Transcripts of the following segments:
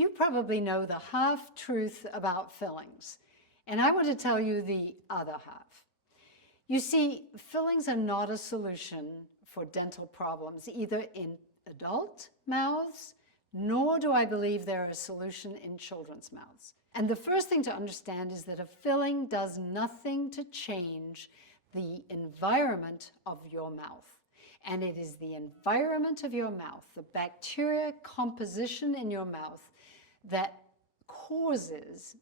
You probably know the half-truth about fillings, and I want to tell you the other half. You see, fillings are not a solution for dental problems, either in adult mouths, nor do I believe they're a solution in children's mouths. And the first thing to understand is that a filling does nothing to change the environment of your mouth. And it is the environment of your mouth, the bacteria composition in your mouth, that causes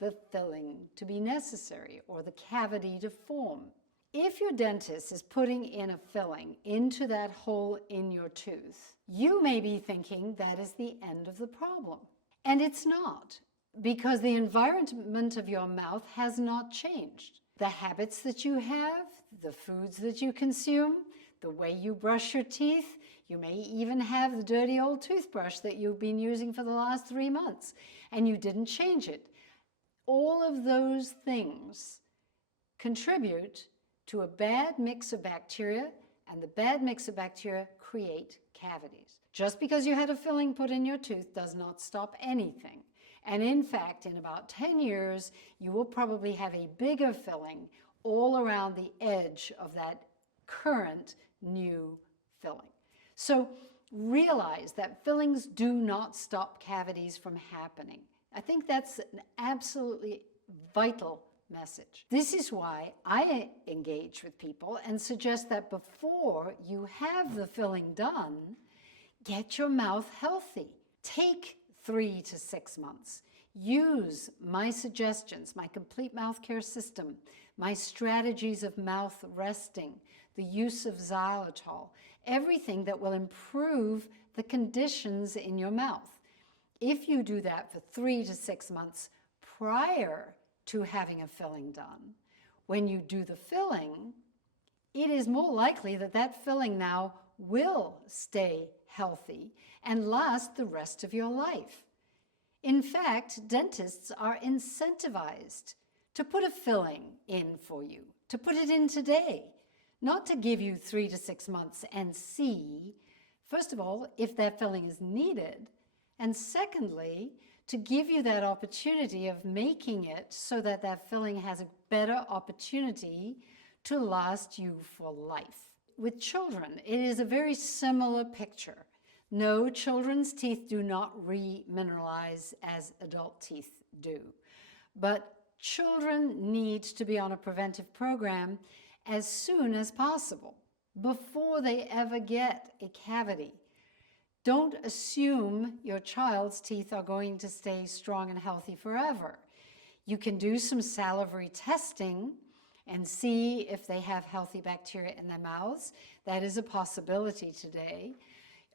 the filling to be necessary or the cavity to form. If your dentist is putting in a filling into that hole in your tooth, you may be thinking that is the end of the problem. And it's not, because the environment of your mouth has not changed. The habits that you have, the foods that you consume, the way you brush your teeth, you may even have the dirty old toothbrush that you've been using for the last 3 months and you didn't change it. All of those things contribute to a bad mix of bacteria, and the bad mix of bacteria create cavities. Just because you had a filling put in your tooth does not stop anything. And in fact, in about 10 years, you will probably have a bigger filling all around the edge of that current new filling. So realize that fillings do not stop cavities from happening. I think that's an absolutely vital message. This is why I engage with people and suggest that before you have the filling done, get your mouth healthy. Take 3 to 6 months. Use my suggestions, my complete mouth care system, my strategies of mouth resting, the use of xylitol, everything that will improve the conditions in your mouth. If you do that for 3 to 6 months prior to having a filling done, when you do the filling, it is more likely that that filling now will stay healthy and last the rest of your life. In fact, dentists are incentivized to put a filling in for you, to put it in today, not to give you 3 to 6 months and see, first of all, if that filling is needed, and secondly, to give you that opportunity of making it so that that filling has a better opportunity to last you for life. With children, it is a very similar picture. No, children's teeth do not remineralize as adult teeth do. But children need to be on a preventive program as soon as possible, before they ever get a cavity. Don't assume your child's teeth are going to stay strong and healthy forever. You can do some salivary testing and see if they have healthy bacteria in their mouths. That is a possibility today.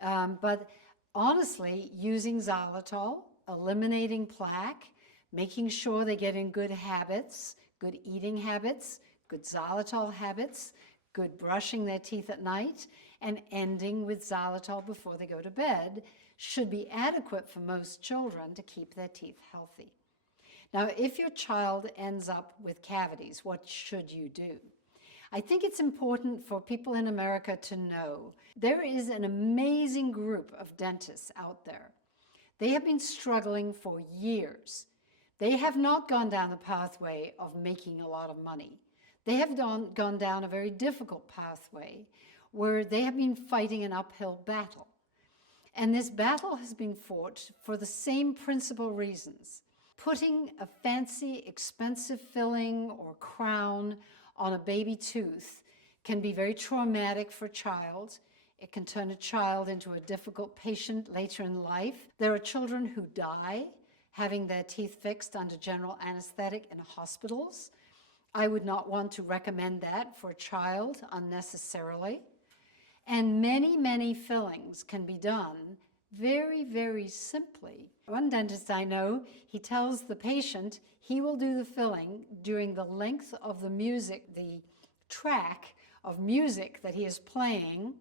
But honestly, using xylitol, eliminating plaque, making sure they get in good habits, good eating habits, good xylitol habits, good brushing their teeth at night, and ending with xylitol before they go to bed should be adequate for most children to keep their teeth healthy. Now, if your child ends up with cavities, what should you do? I think it's important for people in America to know there is an amazing group of dentists out there. They have been struggling for years. They have not gone down the pathway of making a lot of money. They have gone down a very difficult pathway where they have been fighting an uphill battle. And this battle has been fought for the same principal reasons. Putting a fancy, expensive filling or crown on a baby tooth can be very traumatic for a child. It can turn a child into a difficult patient later in life. There are children who die having their teeth fixed under general anesthetic in hospitals. I would not want to recommend that for a child unnecessarily. And many, many fillings can be done very, very simply. One dentist I know, he tells the patient he will do the filling during the length of the music, the track of music that he is playing,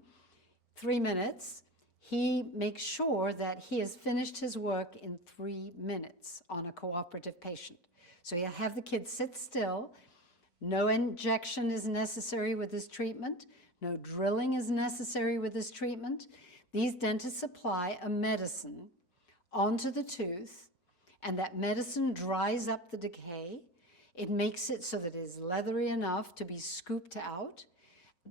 3 minutes. He makes sure that he has finished his work in 3 minutes on a cooperative patient. So he'll have the kid sit still. No injection is necessary with this treatment. No drilling is necessary with this treatment. These dentists apply a medicine onto the tooth, and that medicine dries up the decay. It makes it so that it is leathery enough to be scooped out.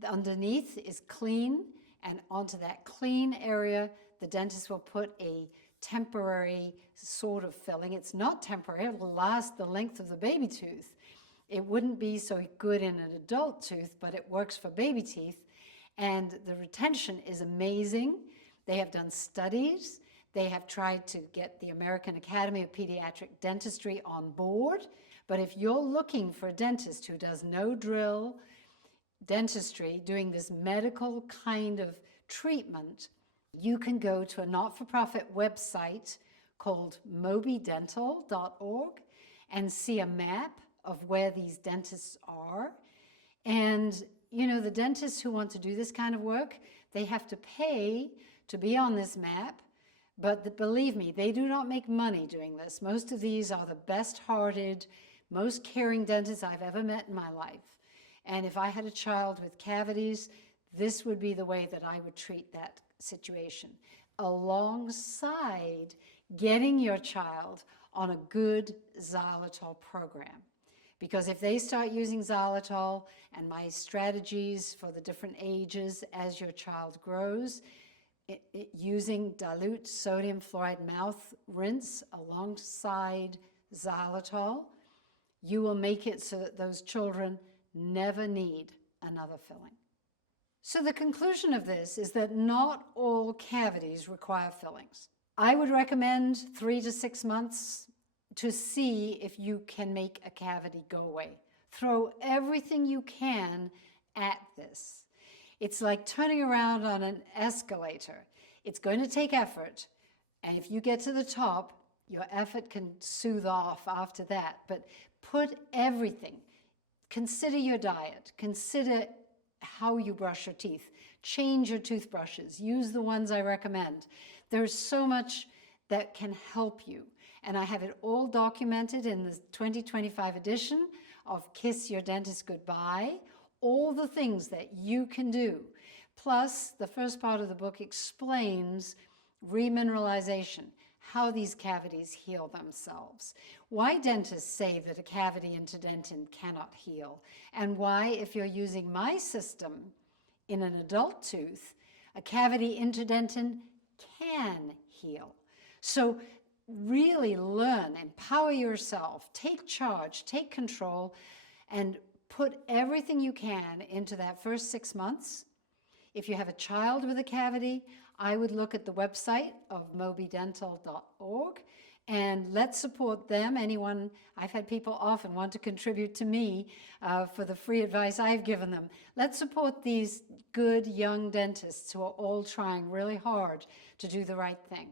Underneath is clean, and onto that clean area, the dentist will put a temporary sort of filling. It's not temporary, it will last the length of the baby tooth. It wouldn't be so good in an adult tooth, but it works for baby teeth. And the retention is amazing. They have done studies. They have tried to get the American Academy of Pediatric Dentistry on board. But if you're looking for a dentist who does no drill dentistry, doing this medical kind of treatment, you can go to a not-for-profit website called mobydental.org and see a map of where these dentists are. And, you know, the dentists who want to do this kind of work, they have to pay to be on this map. But believe me, they do not make money doing this. Most of these are the best-hearted, most caring dentists I've ever met in my life. And if I had a child with cavities, this would be the way that I would treat that situation, alongside getting your child on a good xylitol program. Because if they start using xylitol, and my strategies for the different ages as your child grows, using dilute sodium fluoride mouth rinse alongside xylitol, you will make it so that those children never need another filling. So the conclusion of this is that not all cavities require fillings. I would recommend 3 to 6 months to see if you can make a cavity go away. Throw everything you can at this. It's like turning around on an escalator. It's going to take effort, and if you get to the top, your effort can soothe off after that. But put everything. Consider your diet. Consider how you brush your teeth. Change your toothbrushes. Use the ones I recommend. There's so much that can help you. And I have it all documented in the 2025 edition of Kiss Your Dentist Goodbye. All the things that you can do. Plus, the first part of the book explains remineralization, how these cavities heal themselves, why dentists say that a cavity interdentin cannot heal, and why, if you're using my system in an adult tooth, a cavity interdentin can heal. So really learn, empower yourself, take charge, take control, and put everything you can into that first 6 months. If you have a child with a cavity, I would look at the website of mobydental.org, and let's support them. I've had people often want to contribute to me for the free advice I've given them. Let's support these good young dentists who are all trying really hard to do the right thing.